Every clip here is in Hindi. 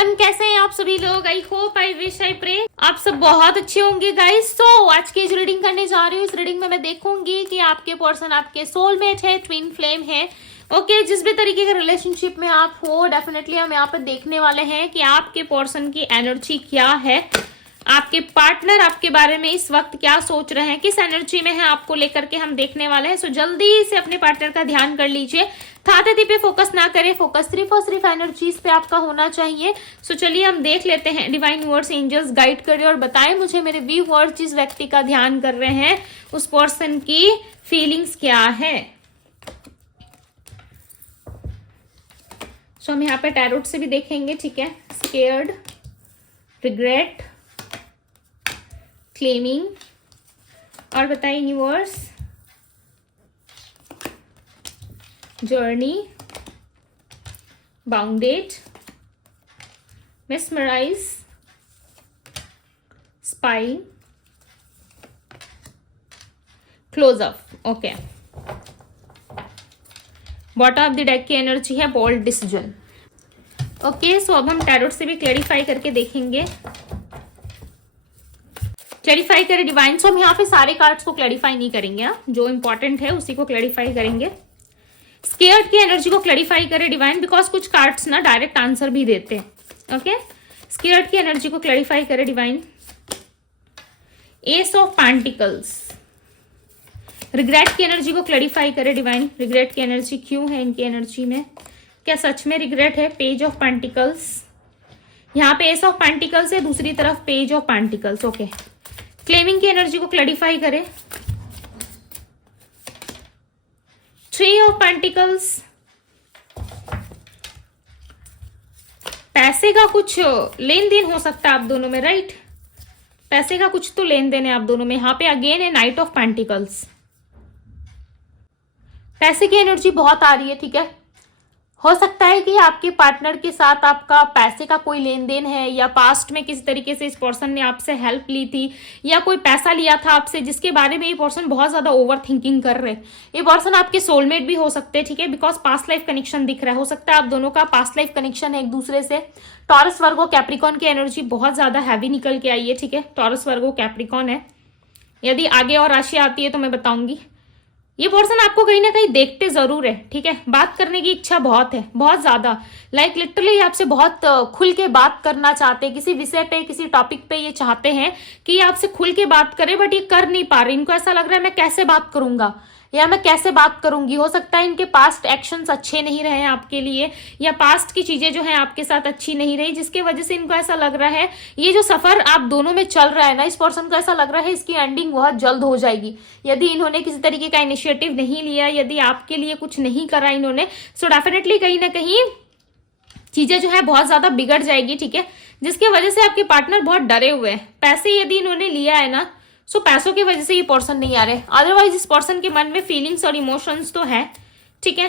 एवरीवन, कैसे हैं आप सभी लोग। I hope, I wish, I pray आप सब बहुत अच्छे होंगे गाइस। सो आज की जो रीडिंग करने जा रही हूँ, इस रीडिंग में मैं देखूंगी कि आपके पर्सन आपके सोलमेट है, ट्विन फ्लेम है। ओके, जिस भी तरीके के रिलेशनशिप में आप हो, डेफिनेटली हम यहाँ पे देखने वाले हैं कि आपके पर्सन की एनर्जी क्या है, आपके पार्टनर आपके बारे में इस वक्त क्या सोच रहे हैं, किस एनर्जी में है, आपको लेकर के हम देखने वाले हैं। सो जल्दी से अपने पार्टनर का ध्यान कर लीजिए। थाथी पे फोकस ना करें, फोकस सिर्फ और सिर्फ एनर्जीज पे आपका होना चाहिए। सो चलिए हम देख लेते हैं। डिवाइन वर्ड्स, एंजल्स गाइड करिए और बताएं मुझे मेरे व्यूअर्स जिस व्यक्ति का ध्यान कर रहे हैं उस पर्सन की फीलिंग्स क्या है। सो हम यहाँ पे टैरोट से भी देखेंगे, ठीक है। स्केयर्ड, रिग्रेट, क्लेमिंग, और बताइए universe, journey, bounded, mesmerize, spying, close up. Okay, bottom of the deck की एनर्जी है बोल्ड डिसीजन। ओके, सो अब हम टैरोट से भी क्लैरिफाई करके देखेंगे। क्लैरिफाई करें डिवाइन। सो हम यहाँ पे सारे कार्ड्स को क्लैरिफाई नहीं करेंगे, जो इंपॉर्टेंट है उसी को क्लैरिफाई करेंगे। स्केयर्ड की एनर्जी को क्लैरिफाई करें डिवाइन, बिकॉज कुछ कार्ड्स ना डायरेक्ट आंसर भी देते हैं। ओके, स्केयर्ड की एनर्जी को क्लैरिफाई करें divine. S of pentacles, regret की एनर्जी को क्लैरिफाई करें डिवाइन। रिग्रेट की एनर्जी क्यों है इनकी एनर्जी में, क्या सच में रिग्रेट है। पेज ऑफ पेंटिकल्स, यहाँ पे एस ऑफ पेंटिकल्स है, दूसरी तरफ page of pentacles. Okay, claiming की एनर्जी को क्लैरिफाई करें। थ्री ऑफ पेंटिकल्स, पैसे का कुछ लेन देन हो सकता है आप दोनों में, राइट। पैसे का कुछ तो लेन देन है आप दोनों में। यहाँ पे अगेन है नाइट ऑफ पेंटिकल्स, पैसे की एनर्जी बहुत आ रही है, ठीक है। हो सकता है कि आपके पार्टनर के साथ आपका पैसे का कोई लेन देन है, या पास्ट में किसी तरीके से इस पर्सन ने आपसे हेल्प ली थी, या कोई पैसा लिया था आपसे जिसके बारे में ये पर्सन बहुत ज्यादा ओवर थिंकिंग कर रहे हैं। ये पर्सन आपके सोलमेट भी हो सकते हैं, ठीक है, बिकॉज पास्ट लाइफ कनेक्शन दिख रहा है। हो सकता है आप दोनों का पास्ट लाइफ कनेक्शन है एक दूसरे से। टॉरस, वर्गो, कैप्रिकॉन की एनर्जी बहुत ज्यादा हैवी निकल के आई है, ठीक है। टॉरस, वर्गो, कैप्रिकॉन है। यदि आगे और राशि आती है तो मैं बताऊंगी। ये पर्सन आपको कहीं ना कहीं देखते जरूर है, ठीक है। बात करने की इच्छा बहुत है, बहुत ज्यादा, लाइक लिटरली आपसे बहुत खुल के बात करना चाहते हैं किसी विषय पे, किसी टॉपिक पे। ये चाहते हैं कि ये आपसे खुल के बात करे, बट ये कर नहीं पा रहे। इनको ऐसा लग रहा है मैं कैसे बात करूंगा या मैं कैसे बात करूंगी। हो सकता है इनके पास्ट एक्शंस अच्छे नहीं रहे हैं आपके लिए, या पास्ट की चीजें जो है आपके साथ अच्छी नहीं रही, जिसकी वजह से इनको ऐसा लग रहा है ये जो सफर आप दोनों में चल रहा है ना, इस पर्सन को ऐसा लग रहा है इसकी एंडिंग बहुत जल्द हो जाएगी। यदि इन्होंने किसी तरीके का इनिशिएटिव नहीं लिया, यदि आपके लिए कुछ नहीं करा इन्होंने, सो डेफिनेटली कहीं ना कहीं चीजें जो है बहुत ज्यादा बिगड़ जाएगी, ठीक है। जिसकी वजह से आपके पार्टनर बहुत डरे हुए हैं। पैसे यदि इन्होंने लिया है ना, सो पैसों की वजह से ये पर्सन नहीं आ रहे। अदरवाइज इस पर्सन के मन में फीलिंग्स और इमोशंस तो है, ठीक है,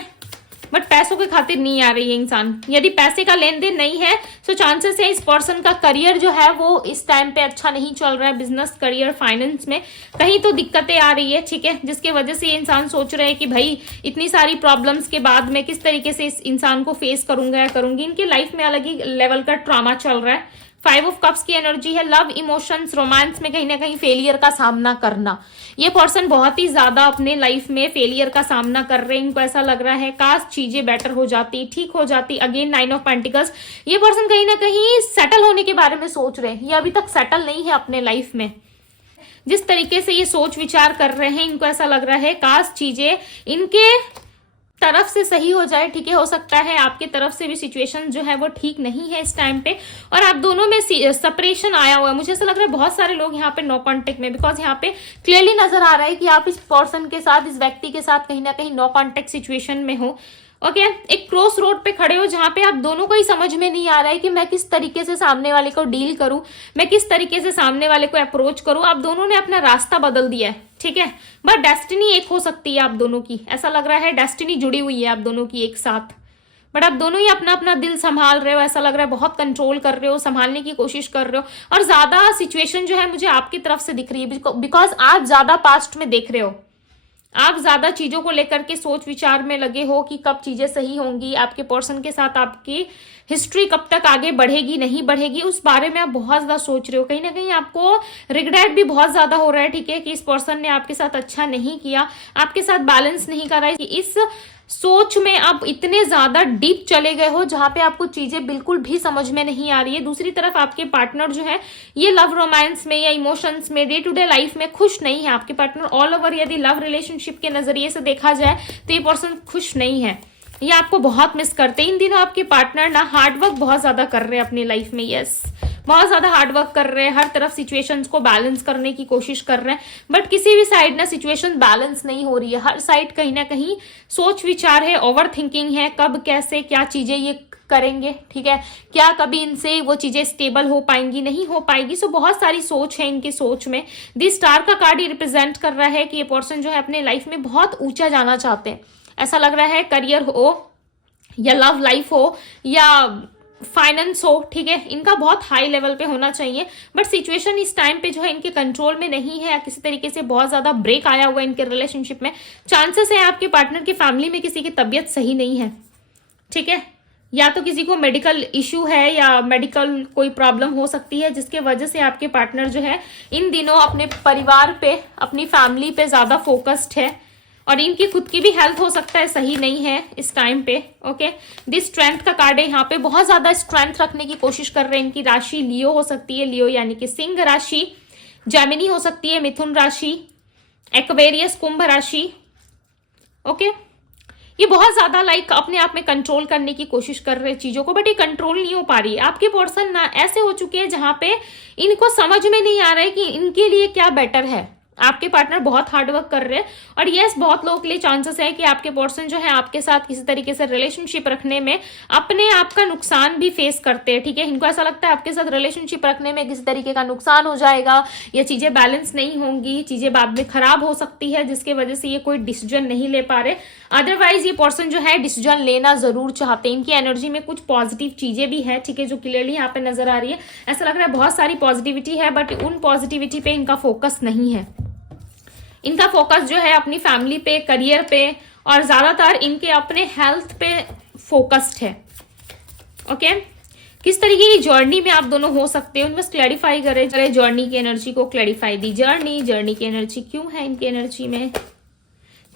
बट पैसों के खातिर नहीं आ रही है इंसान। यदि पैसे का लेन देन नहीं है, सो चांसेस है इस पर्सन का करियर जो है वो इस टाइम पे अच्छा नहीं चल रहा है। बिजनेस, करियर, फाइनेंस में कहीं तो दिक्कतें आ रही है, ठीक है, जिसके वजह से ये इंसान सोच रहे हैं कि भाई इतनी सारी प्रॉब्लम्स के बाद मैं किस तरीके से इस इंसान को फेस करूंगा या करूंगी। इनकी लाइफ में अलग ही लेवल का ट्रॉमा चल रहा है। फाइव ऑफ कप्स की एनर्जी है लव, इमोशंस, रोमांस में कहीं ना कहीं फेलियर का सामना करना। ये पर्सन बहुत ही ज्यादा अपने लाइफ में फेलियर का सामना कर रहे हैं। इनको ऐसा लग रहा है काश चीजें बेटर हो जाती, ठीक हो जाती। अगेन नाइन ऑफ पेंटिकल्स, ये पर्सन कहीं ना कहीं सेटल होने के बारे में सोच रहे हैं। ये अभी तक सेटल नहीं है अपने लाइफ में। जिस तरीके से ये सोच विचार कर रहे हैं, इनको ऐसा लग रहा है काश चीजें इनके तरफ से सही हो जाए, ठीक है। हो सकता है आपके तरफ से भी सिचुएशन जो है वो ठीक नहीं है इस टाइम पे, और आप दोनों में सेपरेशन आया हुआ है। मुझे ऐसा लग रहा है बहुत सारे लोग यहाँ पे नो कांटेक्ट में, बिकॉज यहाँ पे क्लियरली नजर आ रहा है कि आप इस पर्सन के साथ, इस व्यक्ति के साथ कहीं ना कहीं नो कांटेक्ट सिचुएशन में हो। ओके, एक क्रॉस रोड पे खड़े हो जहां पे आप दोनों को ही समझ में नहीं आ रहा है कि मैं किस तरीके से सामने वाले को डील करूं, मैं किस तरीके से सामने वाले को अप्रोच करूं। आप दोनों ने अपना रास्ता बदल दिया है, ठीक है, बट डेस्टिनी एक हो सकती है आप दोनों की। ऐसा लग रहा है डेस्टिनी जुड़ी हुई है आप दोनों की एक साथ, बट आप दोनों ही अपना अपना दिल संभाल रहे हो। ऐसा लग रहा है बहुत कंट्रोल कर रहे हो, संभालने की कोशिश कर रहे हो, और ज्यादा सिचुएशन जो है मुझे आपकी तरफ से दिख रही है, बिकॉज आप ज्यादा पास्ट में देख रहे हो। आप ज्यादा चीजों को लेकर के सोच विचार में लगे हो कि कब चीजें सही होंगी। आपके पर्सन के साथ आपकी हिस्ट्री कब तक आगे बढ़ेगी नहीं बढ़ेगी, उस बारे में आप बहुत ज्यादा सोच रहे हो। कहीं ना कहीं आपको रिग्रेट भी बहुत ज्यादा हो रहा है, ठीक है, कि इस पर्सन ने आपके साथ अच्छा नहीं किया, आपके साथ बैलेंस नहीं करा है। इस सोच में आप इतने ज्यादा डीप चले गए हो जहां पे आपको चीजें बिल्कुल भी समझ में नहीं आ रही है। दूसरी तरफ आपके पार्टनर जो है ये लव रोमांस में या इमोशंस में, डे टू डे लाइफ में खुश नहीं है। आपके पार्टनर ऑल ओवर यदि लव रिलेशनशिप के नजरिए से देखा जाए तो ये पर्सन खुश नहीं है, ये आपको बहुत मिस करते हैं। इन दिनों आपके पार्टनर ना हार्डवर्क बहुत ज्यादा कर रहे हैं अपनी लाइफ में, यस, बहुत ज्यादा हार्डवर्क कर रहे हैं, हर तरफ सिचुएशंस को बैलेंस करने की कोशिश कर रहे हैं, बट किसी भी साइड ना सिचुएशन बैलेंस नहीं हो रही है। हर साइड कहीं ना कहीं सोच विचार है, ओवर थिंकिंग है, कब कैसे क्या चीजें ये करेंगे, ठीक है, क्या कभी इनसे वो चीजें स्टेबल हो पाएंगी नहीं हो पाएगी। सो बहुत सारी सोच है इनकी सोच में। दी स्टार का कार्ड ये रिप्रेजेंट कर रहा है कि ये पर्सन जो है अपने लाइफ में बहुत ऊंचा जाना चाहते हैं। ऐसा लग रहा है करियर हो या लव लाइफ हो या फाइनेंस हो, ठीक है, इनका बहुत हाई लेवल पे होना चाहिए, बट सिचुएशन इस टाइम पे जो है इनके कंट्रोल में नहीं है, या किसी तरीके से बहुत ज्यादा ब्रेक आया हुआ है इनके रिलेशनशिप में। चांसेस है आपके पार्टनर की फैमिली में किसी की तबीयत सही नहीं है, ठीक है, या तो किसी को मेडिकल इश्यू है या मेडिकल कोई प्रॉब्लम हो सकती है जिसके वजह से आपके पार्टनर जो है इन दिनों अपने परिवार पे, अपनी फैमिली पे ज्यादा फोकस्ड है, और इनकी खुद की भी हेल्थ हो सकता है सही नहीं है इस टाइम पे। ओके, दिस स्ट्रेंथ का कार्ड है, यहाँ पे बहुत ज्यादा स्ट्रेंथ रखने की कोशिश कर रहे हैं। इनकी राशि लियो हो सकती है, लियो यानी कि सिंह राशि, जेमिनी हो सकती है, मिथुन राशि, एक्वेरियस कुंभ राशि। ओके, ये बहुत ज्यादा लाइक अपने आप में कंट्रोल करने की कोशिश कर रहे हैं चीजों को, बट ये कंट्रोल नहीं हो पा रही है। आपके पर्सन ना ऐसे हो चुके हैं जहां पे इनको समझ में नहीं आ रहा है कि इनके लिए क्या बेटर है। आपके पार्टनर बहुत हार्डवर्क कर रहे हैं, और यस, बहुत लोगों के लिए चांसेस है कि आपके पर्सन जो है आपके साथ किसी तरीके से रिलेशनशिप रखने में अपने आप का नुकसान भी फेस करते हैं, ठीक है। इनको ऐसा लगता है आपके साथ रिलेशनशिप रखने में किसी तरीके का नुकसान हो जाएगा, या चीजें बैलेंस नहीं होंगी, चीजें बाद में खराब हो सकती है, जिसकी वजह से ये कोई डिसीजन नहीं ले पा रहे। अदरवाइज ये पर्सन जो है डिसीजन लेना जरूर चाहते हैं। इनकी एनर्जी में कुछ पॉजिटिव चीजें भी है, ठीक है, जो क्लियरली यहाँ पे नजर आ रही है। ऐसा लग रहा है बहुत सारी पॉजिटिविटी है, बट उन पॉजिटिविटी पे इनका फोकस नहीं है। इनका फोकस जो है अपनी फैमिली पे, करियर पे, और ज्यादातर इनके अपने हेल्थ पे फोकस्ड है। ओके, किस तरीके की जर्नी में आप दोनों हो सकते हो, बस क्लैरिफाई करें जर्नी की एनर्जी को, क्लैरिफाई दी जर्नी की एनर्जी क्यों है इनकी एनर्जी में।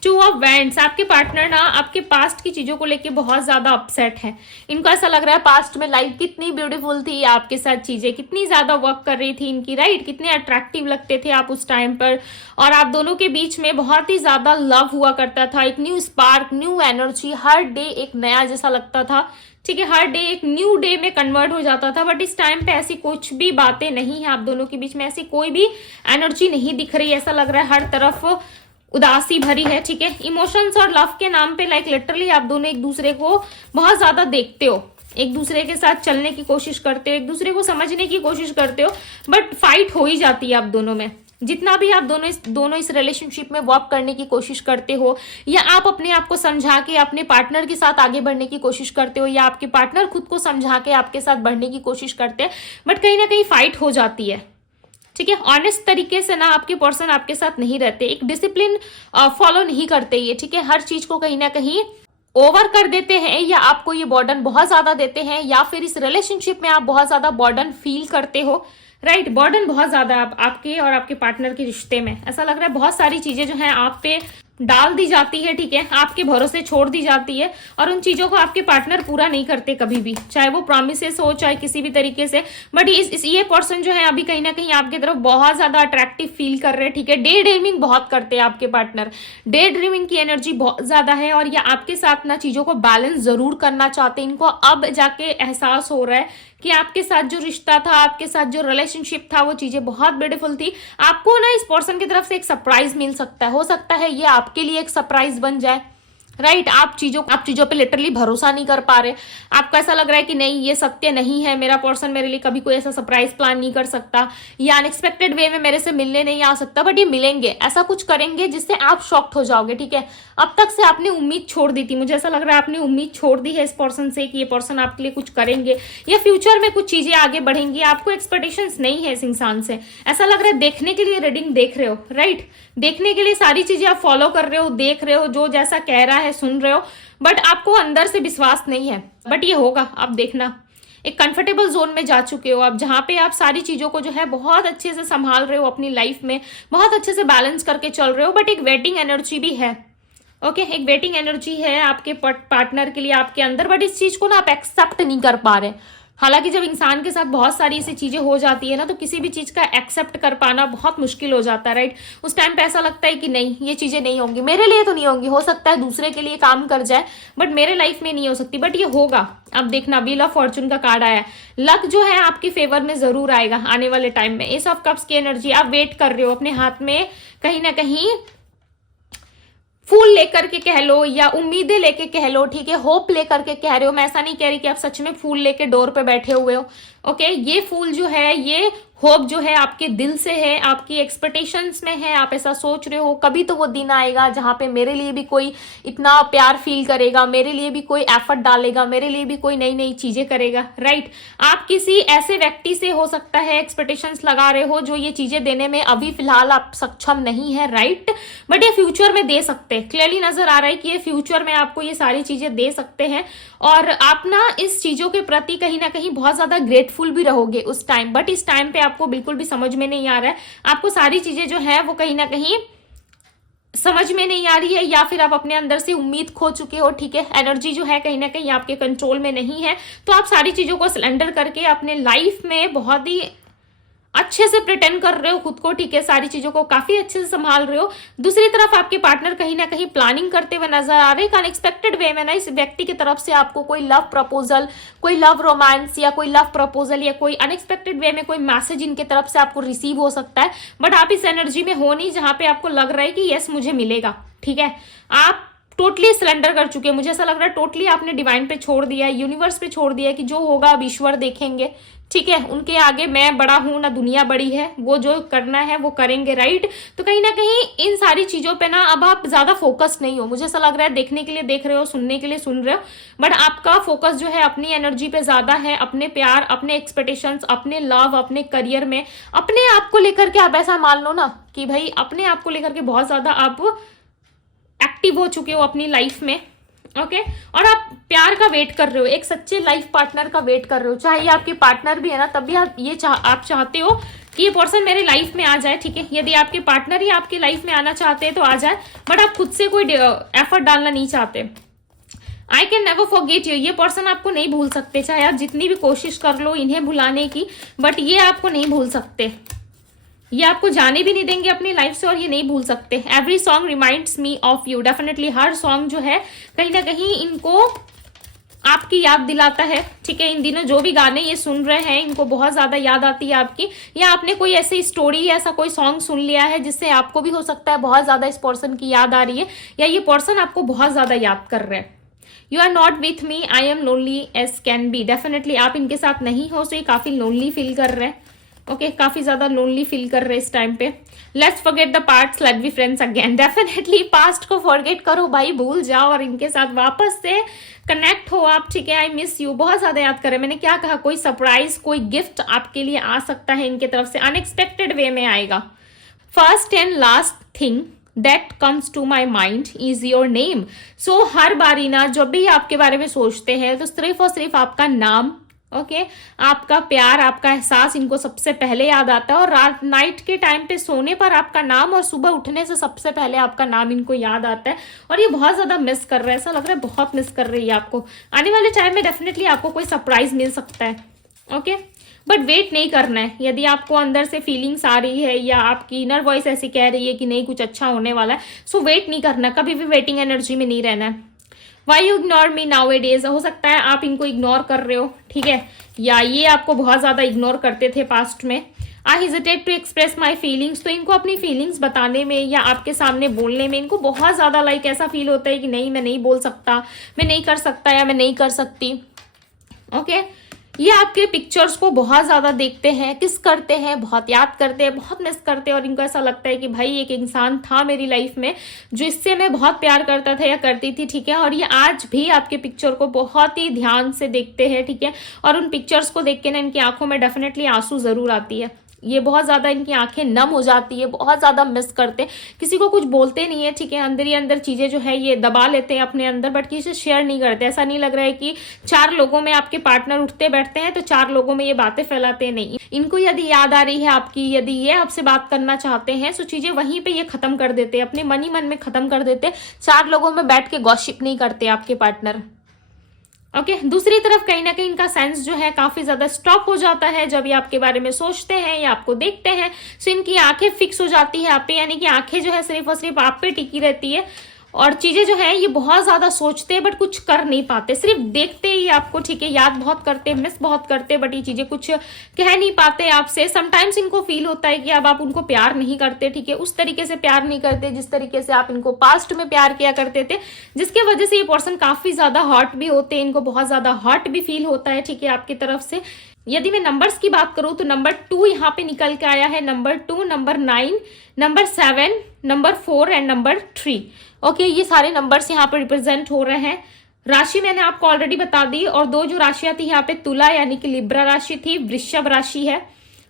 2 ऑफ वैंड्स, आपके पार्टनर ना आपके पास्ट की चीजों को लेके बहुत ज्यादा अपसेट है। इनको ऐसा लग रहा है पास्ट में लाइफ कितनी ब्यूटीफुल थी, आपके साथ चीजें कितनी ज्यादा वर्क कर रही थी इनकी, राइट, कितने अट्रैक्टिव लगते थे आप उस टाइम पर, और आप दोनों के बीच में बहुत ही ज्यादा लव हुआ करता था, एक न्यू स्पार्क, न्यू एनर्जी, हर डे एक नया जैसा लगता था, ठीक है, हर डे एक न्यू डे में कन्वर्ट हो जाता था। बट इस टाइम पे ऐसी कुछ भी बातें नहीं है आप दोनों के बीच में, ऐसी कोई भी एनर्जी नहीं दिख रही। ऐसा लग रहा है हर तरफ उदासी भरी है, ठीक है। इमोशंस और लव के नाम पे लाइक लिटरली आप दोनों एक दूसरे को बहुत ज्यादा देखते हो, एक दूसरे के साथ चलने की कोशिश करते हो, एक दूसरे को समझने की कोशिश करते हो, बट फाइट हो ही जाती है आप दोनों में। जितना भी आप दोनों इस रिलेशनशिप में वर्क करने की कोशिश करते हो, या आप अपने आप को समझा के अपने पार्टनर के साथ आगे बढ़ने की कोशिश करते हो, या आपके पार्टनर खुद को समझा के आपके साथ बढ़ने की कोशिश करते हैं, बट कहीं ना कहीं फाइट हो जाती है, ठीक है। ऑनेस्ट तरीके से ना आपके पर्सन आपके साथ नहीं रहते, एक डिसिप्लिन फॉलो नहीं करते ये, ठीक है। हर चीज को कहीं ना कहीं ओवर कर देते हैं, या आपको ये बर्डन बहुत ज्यादा देते हैं, या फिर इस रिलेशनशिप में आप बहुत ज्यादा बर्डन फील करते हो, राइट। बर्डन बहुत ज्यादा आपके और आपके पार्टनर के रिश्ते में। ऐसा लग रहा है बहुत सारी चीजें जो है आप पे डाल दी जाती है, ठीक है, आपके भरोसे छोड़ दी जाती है, और उन चीजों को आपके पार्टनर पूरा नहीं करते कभी भी, चाहे वो प्रॉमिसेस हो, चाहे किसी भी तरीके से। बट ये पर्सन जो है अभी कहीं ना कहीं आपकी तरफ बहुत ज्यादा अट्रैक्टिव फील कर रहे हैं, ठीक है। डे ड्रीमिंग बहुत करते हैं आपके पार्टनर, डे ड्रीमिंग की एनर्जी बहुत ज्यादा है, और ये आपके साथ ना चीजों को बैलेंस जरूर करना चाहते हैं। इनको अब जाके एहसास हो रहा है कि आपके साथ जो रिश्ता था, आपके साथ जो रिलेशनशिप था, वो चीजें बहुत ब्यूटीफुल थी। आपको ना इस पर्सन की तरफ से एक सरप्राइज मिल सकता है, हो सकता है ये आपके लिए एक सरप्राइज बन जाए, राइट। आप चीजों पे लिटरली भरोसा नहीं कर पा रहे, आपको ऐसा लग रहा है कि नहीं ये सत्य नहीं है, मेरा पर्सन मेरे लिए कभी कोई ऐसा सरप्राइज प्लान नहीं कर सकता, या अनएक्सपेक्टेड वे में मेरे से मिलने नहीं आ सकता, बट ये मिलेंगे, ऐसा कुछ करेंगे जिससे आप शॉक्ड हो जाओगे, ठीक है। अब तक से आपने उम्मीद छोड़ दी थी, मुझे ऐसा लग रहा है आपने उम्मीद छोड़ दी है इस पर्सन से कि ये पर्सन आपके लिए कुछ करेंगे, या फ्यूचर में कुछ चीजें आगे बढ़ेंगी। आपको एक्सपेक्टेशंस नहीं है इस इंसान से, ऐसा लग रहा है देखने के लिए रीडिंग देख रहे हो, राइट, देखने के लिए सारी चीजें आप फॉलो कर रहे हो, देख रहे हो, जो जैसा कह रहा है सुन रहे हो, बट आपको अंदर से विश्वास नहीं है। बट ये होगा, आप देखना, एक कंफर्टेबल जोन में जा चुके हो आप, जहां पे आप सारी चीजों को जो है बहुत अच्छे से संभाल रहे हो, अपनी लाइफ में बहुत अच्छे से बैलेंस करके चल रहे हो। बट एक वेटिंग एनर्जी भी है, ओके एक वेटिंग एनर्जी है आपके पार्टनर के लिए आपके अंदर, बट इस चीज को ना आप एक्सेप्ट नहीं कर पा रहे। हालांकि जब इंसान के साथ बहुत सारी ऐसी चीजें हो जाती है ना, तो किसी भी चीज का एक्सेप्ट कर पाना बहुत मुश्किल हो जाता है, राइट। उस टाइम पे ऐसा लगता है कि नहीं ये चीजें नहीं होंगी, मेरे लिए तो नहीं होंगी, हो सकता है दूसरे के लिए काम कर जाए बट मेरे लाइफ में नहीं हो सकती, बट ये होगा। अब देखना, व्हील ऑफ फॉर्चून का कार्ड आया है, लक जो है आपकी फेवर में जरूर आएगा आने वाले टाइम में। एस ऑफ कप्स की एनर्जी, आप वेट कर रहे हो, अपने हाथ में कहीं ना कहीं फूल लेकर के कह लो या उम्मीदें लेके कह लो, ठीक है, होप लेकर के कह रहे हो। मैं ऐसा नहीं कह रही कि आप सच में फूल लेके डोर पे बैठे हुए हो, ओके ये फूल जो है, ये होप जो है आपके दिल से है, आपकी एक्सपेक्टेशंस में है, आप ऐसा सोच रहे हो कभी तो वो दिन आएगा जहां पे मेरे लिए भी कोई इतना प्यार फील करेगा, मेरे लिए भी कोई एफर्ट डालेगा, मेरे लिए भी कोई नई नई चीजें करेगा, राइट। आप किसी ऐसे व्यक्ति से हो सकता है एक्सपेक्टेशंस लगा रहे हो जो ये चीजें देने में अभी फिलहाल आप सक्षम नहीं है, राइट, बट ये फ्यूचर में दे सकते हैं। क्लियरली नजर आ रहा है कि ये फ्यूचर में आपको ये सारी चीजें दे सकते हैं और आप ना इस चीजों के प्रति कहीं ना कहीं बहुत ज्यादा ग्रेटफुल भी रहोगे उस टाइम। बट इस टाइम पे आपको बिल्कुल भी समझ में नहीं आ रहा है, आपको सारी चीजें जो है वो कहीं ना कहीं समझ में नहीं आ रही है, या फिर आप अपने अंदर से उम्मीद खो चुके हो, ठीक है। एनर्जी जो है कहीं ना कहीं आपके कंट्रोल में नहीं है, तो आप सारी चीजों को सरेंडर करके अपने लाइफ में बहुत ही अच्छे से प्रिटेंड कर रहे हो खुद को, ठीक है, सारी चीजों को काफी अच्छे से संभाल रहे हो। दूसरी तरफ आपके पार्टनर कहीं ना कहीं प्लानिंग करते हुए नजर आ रहे हैं, अनएक्सपेक्टेड वे में ना इस व्यक्ति की तरफ से आपको कोई लव प्रपोजल, कोई लव रोमांस या कोई लव प्रपोजल या कोई अनएक्सपेक्टेड वे में कोई मैसेज इनके तरफ से आपको रिसीव हो सकता है। बट आप इस एनर्जी में हो नहीं जहां पे आपको लग रहा है कि यस मुझे मिलेगा, ठीक है। आप टोटली सरेंडर कर चुके हैं, मुझे ऐसा लग रहा है टोटली आपने डिवाइन पे छोड़ दिया है, यूनिवर्स पे छोड़ दिया है कि जो होगा अब ईश्वर देखेंगे, ठीक है। उनके आगे मैं बड़ा हूं ना दुनिया बड़ी है, वो जो करना है वो करेंगे, राइट। तो कहीं ना कहीं इन सारी चीजों पे ना अब आप ज्यादा फोकस नहीं हो, मुझे ऐसा लग रहा है देखने के लिए देख रहे हो, सुनने के लिए सुन रहे हो, बट आपका फोकस जो है अपनी एनर्जी पे ज्यादा है, अपने प्यार, अपने एक्सपेक्टेशंस, अपने लव, अपने करियर में, अपने आप को लेकर के। आप ऐसा मान लो ना कि भाई अपने आप को लेकर के बहुत ज्यादा आप एक्टिव हो चुके हो अपनी लाइफ में, ओके। और आप प्यार का वेट कर रहे हो, एक सच्चे लाइफ पार्टनर का वेट कर रहे हो, चाहे ये आपके पार्टनर भी है ना, तब भी आप ये आप चाहते हो कि ये पर्सन मेरे लाइफ में आ जाए, ठीक है। यदि आपके पार्टनर ही आपकी लाइफ में आना चाहते हैं तो आ जाए, बट आप खुद से कोई एफर्ट डालना नहीं चाहते। I can never forget you, ये पर्सन आपको नहीं भूल सकते, चाहे आप जितनी भी कोशिश कर लो इन्हें भुलाने की, बट ये आपको नहीं भूल सकते, ये आपको जाने भी नहीं देंगे अपनी लाइफ से और ये नहीं भूल सकते। Every song reminds me of you, definitely her song जो है कहीं ना कहीं इनको आपकी याद दिलाता है, ठीक है। इन दिनों जो भी गाने ये सुन रहे हैं इनको बहुत ज्यादा याद आती है आपकी, या आपने कोई ऐसी स्टोरी या ऐसा कोई सॉन्ग सुन लिया है जिससे आपको भी हो सकता है बहुत ज्यादा इस पर्सन की याद आ रही है, या ये पर्सन आपको बहुत ज्यादा याद कर रहे हैं। You are not with me, I am lonely as can be, definitely आप इनके साथ नहीं हो, तो ये काफी लोनली फील कर रहे हैं, ओके काफी ज्यादा लोनली फील कर रहे हैं इस टाइम पे। Let's forget the past, let's be friends again, definitely past को फॉरगेट करो भाई, भूल जाओ और इनके साथ वापस से कनेक्ट हो आप, ठीक है। आई मिस यू, बहुत ज्यादा याद कर रहे हैं, मैंने क्या कहा, कोई सरप्राइज, कोई गिफ्ट आपके लिए आ सकता है इनके तरफ से, अनएक्सपेक्टेड वे में आएगा। First and last thing that comes to my mind is your name. So हर बारी ना जब भी आपके बारे में सोचते हैं तो सिर्फ और सिर्फ आपका नाम, ओके आपका प्यार, आपका एहसास इनको सबसे पहले याद आता है। और रात नाइट के टाइम पे सोने पर आपका नाम और सुबह उठने से सबसे पहले आपका नाम इनको याद आता है, और ये बहुत ज्यादा मिस कर रहे हैं, ऐसा लग रहा है बहुत मिस कर रही है आपको। आने वाले टाइम में डेफिनेटली आपको कोई सरप्राइज मिल सकता है, ओके बट वेट नहीं करना है। यदि आपको अंदर से फीलिंग्स आ रही है या आपकी इनर वॉइस ऐसी कह रही है कि नहीं कुछ अच्छा होने वाला है, सो वेट नहीं करना, कभी भी वेटिंग एनर्जी में नहीं रहना है। Why you ignore me now A days, हो सकता है आप इनको इग्नोर कर रहे हो, ठीक है, या ये आपको बहुत ज्यादा इग्नोर करते थे पास्ट में। I hesitate to express my feelings, तो इनको अपनी फीलिंग्स बताने में या आपके सामने बोलने में इनको बहुत ज्यादा लाइक ऐसा फील होता है कि नहीं मैं नहीं बोल सकता, मैं नहीं कर सकता या मैं नहीं कर सकती, ओके ये आपके पिक्चर्स को बहुत ज्यादा देखते हैं, किस करते हैं, बहुत याद करते हैं, बहुत मिस करते हैं, और इनको ऐसा लगता है कि भाई एक इंसान था मेरी लाइफ में जो इससे मैं बहुत प्यार करता था या करती थी, ठीक है। और ये आज भी आपके पिक्चर को बहुत ही ध्यान से देखते हैं, ठीक है, और उन पिक्चर्स को देख के ना इनकी आंखों में डेफिनेटली आंसू जरूर आती है, ये बहुत ज़्यादा इनकी आंखें नम हो जाती है, बहुत ज़्यादा मिस करते हैं, किसी को कुछ बोलते नहीं है, ठीक है, अंदर ही अंदर चीज़ें जो है ये दबा लेते हैं अपने अंदर, बट किसी से शेयर नहीं करते। ऐसा नहीं लग रहा है कि 4 लोगों में आपके पार्टनर उठते बैठते हैं तो 4 लोगों में ये बातें फैलाते नहीं। इनको यदि याद आ रही है आपकी, यदि ये आपसे बात करना चाहते हैं तो चीज़ें वहीं पर ये खत्म कर देते हैं, अपने मन ही मन में खत्म कर देते हैं। 4 लोगों में बैठ के गॉसिप नहीं करते आपके पार्टनर। ओके दूसरी तरफ कहीं ना कहीं इनका सेंस जो है काफी ज्यादा स्टॉप हो जाता है जब ये आपके बारे में सोचते हैं या आपको देखते हैं। सो इनकी आंखें फिक्स हो जाती है आप पे, यानी कि आंखें जो है सिर्फ और सिर्फ आप पे टिकी रहती है, और चीजें जो है ये बहुत ज्यादा सोचते हैं बट कुछ कर नहीं पाते, सिर्फ देखते ही आपको, ठीक है, याद बहुत करते, मिस बहुत करते, बट ये चीजें कुछ कह नहीं पाते आपसे। समटाइम्स इनको फील होता है कि अब आप उनको प्यार नहीं करते, ठीक है, उस तरीके से प्यार नहीं करते जिस तरीके से आप इनको पास्ट में प्यार किया करते थे, जिसके वजह से ये पर्सन काफी ज्यादा हर्ट भी होते हैं, इनको बहुत ज्यादा हर्ट भी फील होता है, ठीक है, आपकी तरफ से। यदि मैं नंबर्स की बात करूं तो नंबर 2 यहाँ पे निकल के आया है, number 2, number 9, number 7, number 4 and number 3। Okay ये सारे नंबर्स यहाँ पे रिप्रेजेंट हो रहे हैं। राशि मैंने आपको ऑलरेडी बता दी, और 2 जो राशियां थी यहाँ पे तुला यानी कि लिब्रा राशि थी, वृषभ राशि है,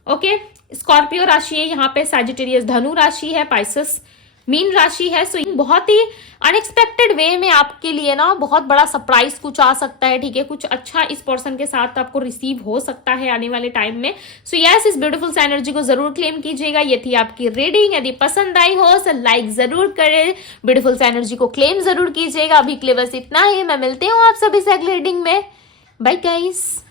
ओके, स्कॉर्पियो राशि है, यहाँ पे सैजिटेरियस धनु राशि है, पाइसेस मीन राशि है। सो बहुत ही अनएक्सपेक्टेड वे में आपके लिए ना बहुत बड़ा सरप्राइज कुछ आ सकता है, ठीक है, कुछ अच्छा इस पर्सन के साथ आपको रिसीव हो सकता है आने वाले टाइम में। सो यस इस ब्यूटीफुल सा एनर्जी को जरूर क्लेम कीजिएगा। ये थी आपकी रीडिंग, यदि पसंद आई हो तो लाइक जरूर करें, ब्यूटीफुल सा एनर्जी को क्लेम जरूर कीजिएगा। अभी के लिए बस इतना ही, मैं मिलती हूँ आप सभी से अगले रीडिंग में। Bye guys.